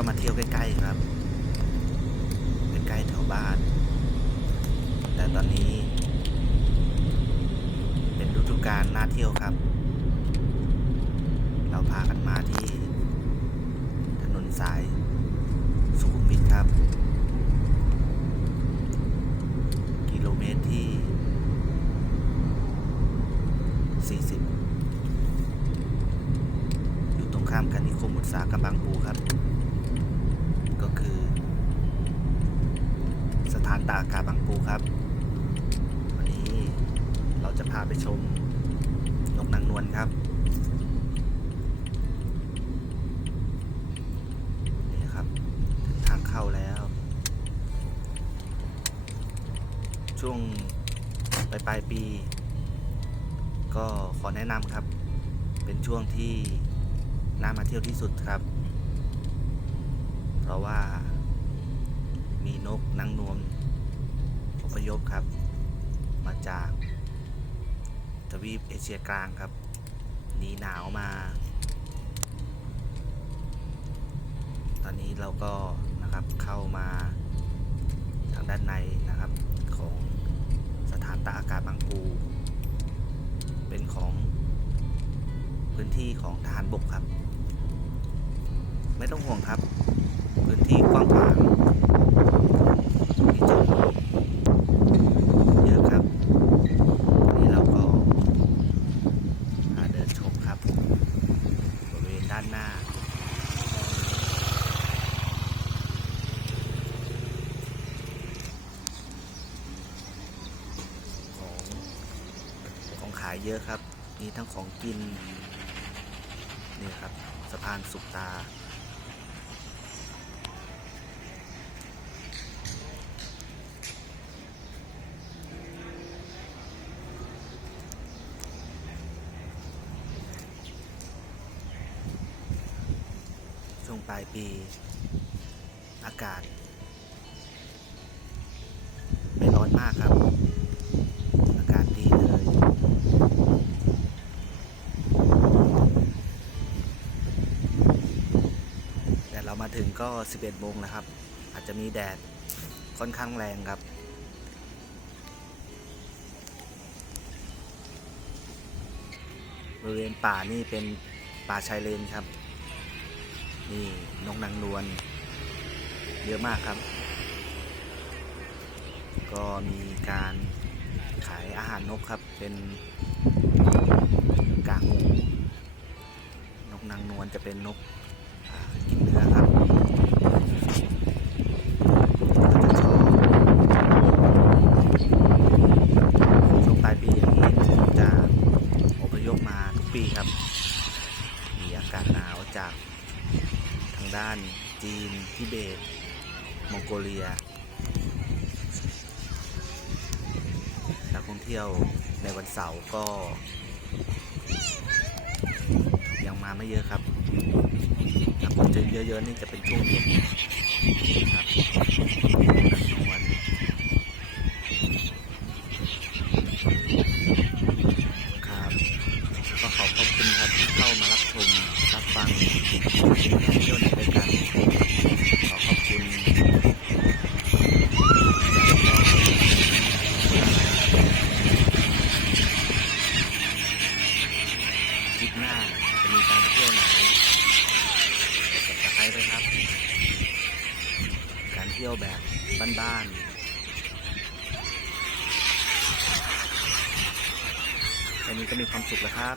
ก็มาเที่ยวใกล้ๆครับ ใกล้ๆแถวบ้าน แต่ตอนนี้ เป็นฤดูกาลน่าเที่ยวครับ เราพากันมาที่ ถนนสาย สุขุมวิทครับ กิโลเมตรที่ 40 อยู่ตรงข้ามกันนิคมอุตสาหกรรมบางปูครับ ก็คือ สถานตากอากาศบางปูครับ วันนี้เราจะพาไปชมนกนางนวลครับ นี่ครับถึงทางเข้าแล้ว ช่วงปลายปลายปี ก็ขอแนะนำครับ เป็นช่วงที่น่ามาเที่ยวที่สุดครับ เพราะว่ามีนกนางนวล ยพครับ มาจากทวีปเอเชียกลางครับหนีหนาวมา ตอนนี้เราก็นะครับเข้ามาทางด้านในนะครับของสถานตากอากาศบางปู เป็นของพื้นที่ของทหารบกครับ ไม่ต้องห่วงครับ พื้นที่กว้างขวางมีจอดรถเยอะครับวันนี้เราก็มาเดินชมครับ บริเวณด้านหน้า ของของขายเยอะครับ มีทั้งของกิน นี่ครับ สะพานสุกตา ปลายปี อากาศ ไม่ร้อนมากครับ อากาศดีเลยแต่เรามาถึงก็ 11โมงแล้วครับ อาจจะมีแดดค่อนข้างแรงครับบริเวณป่านี่เป็นป่าชายเลนครับ นี่นกนางนวลเยอะมากครับ ก็มีการขายอาหารนกครับ เป็นกากหมูนกนางนวลจะเป็นนกกินเนื้อครับก็จะชอบช่วงปลายปีอย่างนี้จะอพยพมาทุกปีครับ มีอากาศหนาวจากางด้านจีนทิเบตมองโกเลีย นักท่องเที่ยวในวันเสาร์ก็ ยังมาไม่เยอะครับถ้าคนเจอเยอะๆนี่จะเป็นช่วงเย็นครับนวลครับ ก็ขอขอบคุณครับที่เข้ามารับชมรับฟัง เที่ยวในรายการขอขอบคุณคลิปหน้าจะมีการเที่ยวไหนกด subscribe ด้วยครับ การเที่ยวแบบบ้านๆแค่นี้ก็มีความสุขแล้วครับ